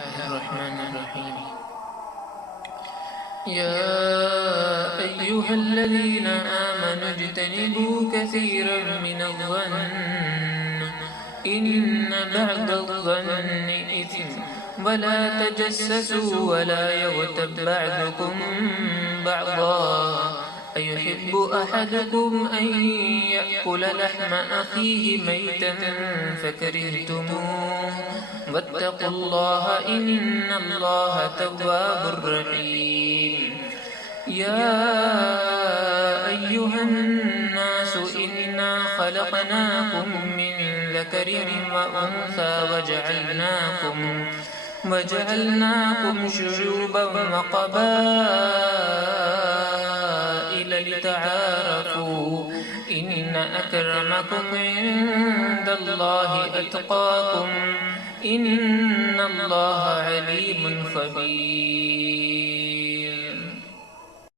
बिस्मिल्लाहिर्रहमानिर्रहीम। या अय्युहल्लज़ीना आमनु इज्तनिबू कसीरम मिनज़्ज़न्न इन्न बअदज़्ज़न्नि इस्म वला तजस्ससू वला यग़्तब बअदुकुम बअज़ा अयुहिब्बु अहदुकुम अन यअकुल लहम अखीहि मैतन फकरिहतुमूह वत्तक़ुल्लाह इन्नल्लाह तव्वाबुर रहीम। या अय्युहन्नासु इन्ना खलक़नाकुम मिन ज़करिन व उन्सा वजअलनाकुम शुऊबन व क़बाइल लितआरफ़ू इन्न अक्रमकुम इंदल्लाहि अत्क़ाकुम इन्नल्लाह अलीमुन ख़बीर।